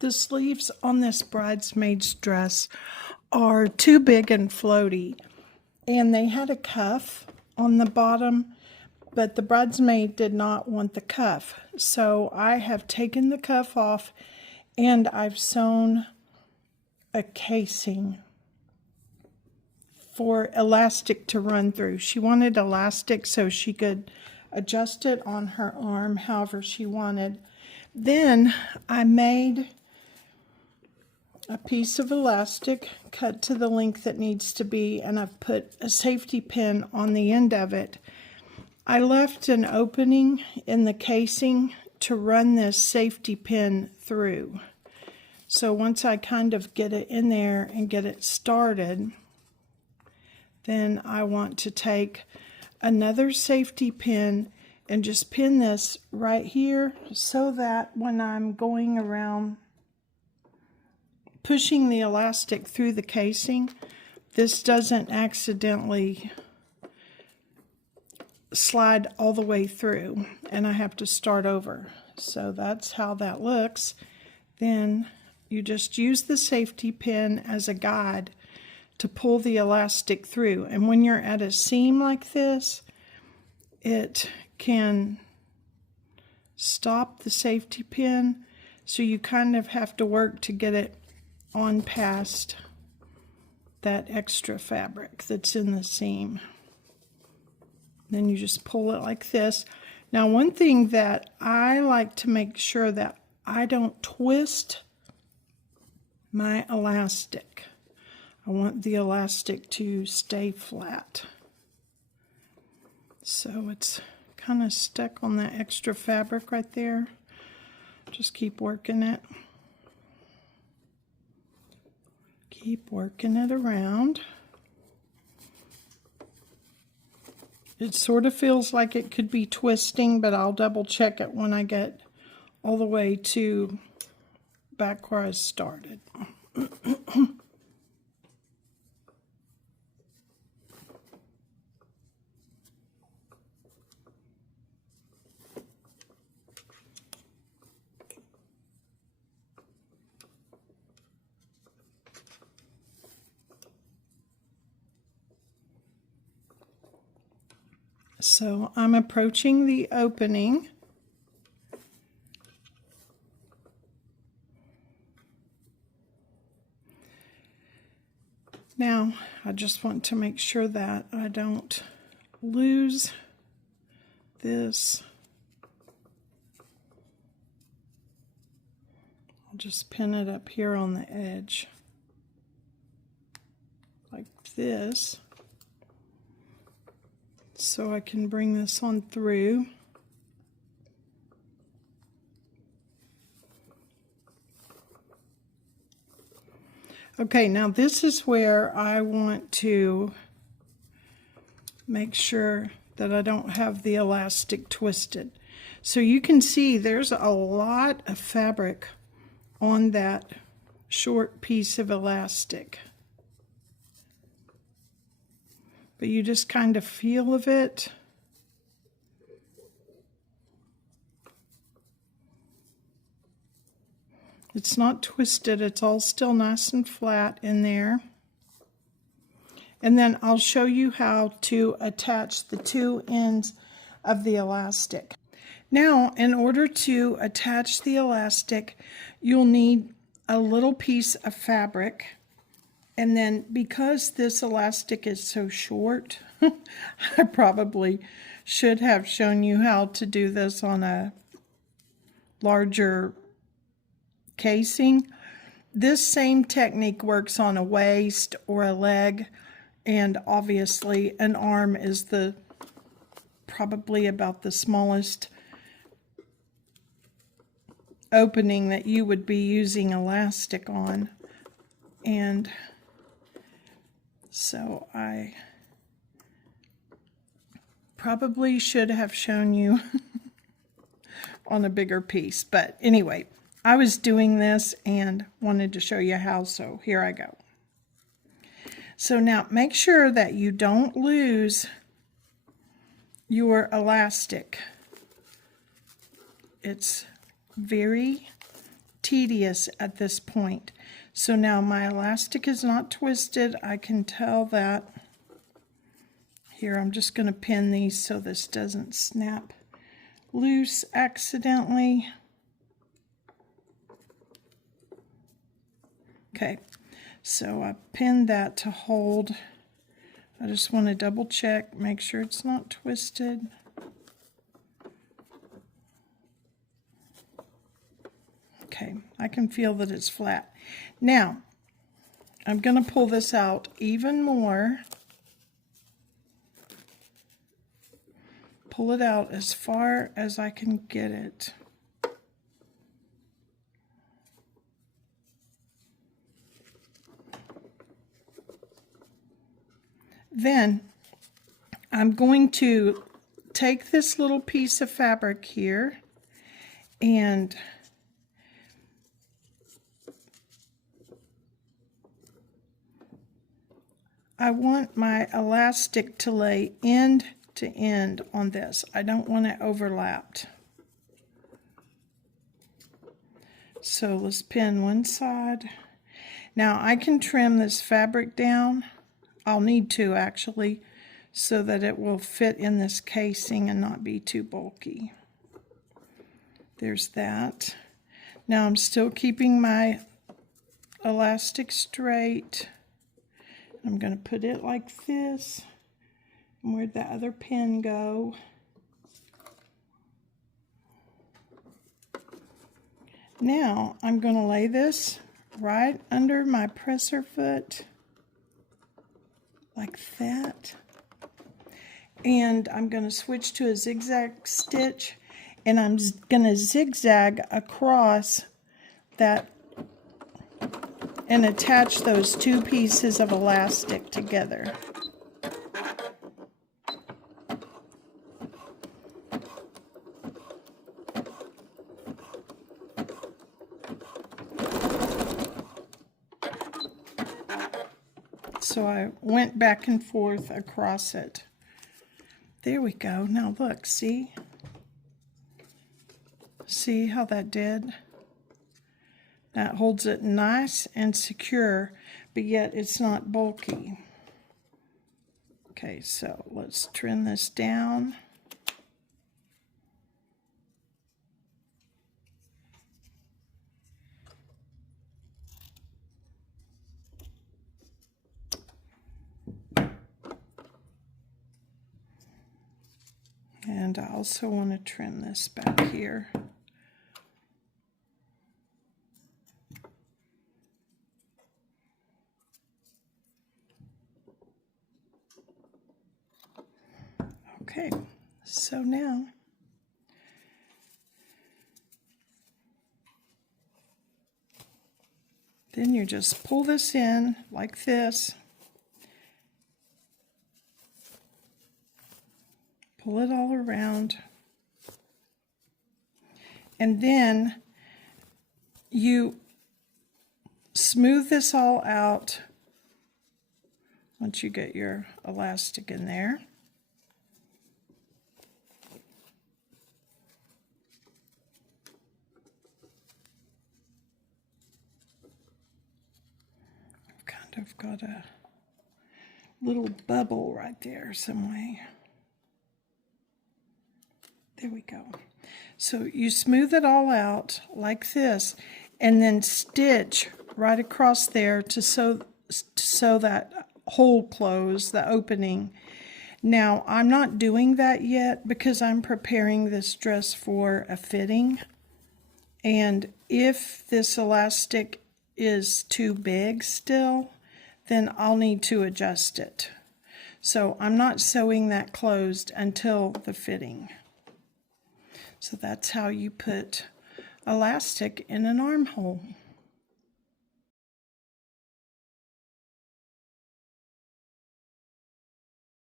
The sleeves on this bridesmaid's dress are too big and floaty, and they had a cuff on the bottom, but the bridesmaid did not want the cuff. So I have taken the cuff off and I've sewn a casing for elastic to run through. She wanted elastic so she could adjust it on her arm however she wanted. Then I made a piece of elastic cut to the length it needs to be, and I've put a safety pin on the end of it. I left an opening in the casing to run this safety pin through. So once I kind of get it in there and get it started, then I want to take another safety pin and just pin this right here so that when I'm going around pushing the elastic through the casing, this doesn't accidentally slide all the way through and I have to start over. So that's how that looks. Then you just use the safety pin as a guide to pull the elastic through. And when you're at a seam like this, it can stop the safety pin, so you kind of have to work to get it on past that extra fabric that's in the seam. Then you just pull it like this. Now, one thing that I like to make sure that I don't twist my elastic. I want the elastic to stay flat. So it's kind of stuck on that extra fabric right there. Just keep working it. Keep working it around. It sort of feels like it could be twisting, but I'll double check it when I get all the way to back where I started. So I'm approaching the opening. Now, I just want to make sure that I don't lose this. I'll just pin it up here on the edge, like this, so I can bring this on through. Okay, now this is where I want to make sure that I don't have the elastic twisted. So you can see there's a lot of fabric on that short piece of elastic. But you just kind of feel of it. It's not twisted, it's all still nice and flat in there. And then I'll show you how to attach the two ends of the elastic. Now, in order to attach the elastic, you'll need a little piece of fabric. And then because this elastic is so short, I probably should have shown you how to do this on a larger casing. This same technique works on a waist or a leg, and obviously an arm is probably about the smallest opening that you would be using elastic on. And so I probably should have shown you on a bigger piece, but anyway, I was doing this and wanted to show you how, so here I go. So now make sure that you don't lose your elastic. It's very tedious at this point. So now my elastic is not twisted. I can tell that. Here, I'm just going to pin these so this doesn't snap loose accidentally. Okay, so I pinned that to hold. I just want to double check, make sure it's not twisted. Okay, I can feel that it's flat. Now, I'm going to pull this out even more. Pull it out as far as I can get it. Then I'm going to take this little piece of fabric here and I want my elastic to lay end to end on this. I don't want it overlapped. So let's pin one side. Now I can trim this fabric down. I'll need to actually, so that it will fit in this casing and not be too bulky. There's that. Now I'm still keeping my elastic straight. I'm going to put it like this. And where'd the other pin go? Now I'm going to lay this right under my presser foot like that. And I'm going to switch to a zigzag stitch, and I'm going to zigzag across that and attach those two pieces of elastic together. So I went back and forth across it. There we go. Now look, see? See how that did? That holds it nice and secure, but yet it's not bulky. Okay, so let's trim this down. And I also want to trim this back here. Okay, so now then you just pull this in like this. Pull it all around. And then you smooth this all out once you get your elastic in there. I've kind of got a little bubble right there some way. There we go. So you smooth it all out like this, and then stitch right across there to sew that hole close, the opening. Now, I'm not doing that yet because I'm preparing this dress for a fitting. And if this elastic is too big still, then I'll need to adjust it. So I'm not sewing that closed until the fitting. So that's how you put elastic in an armhole.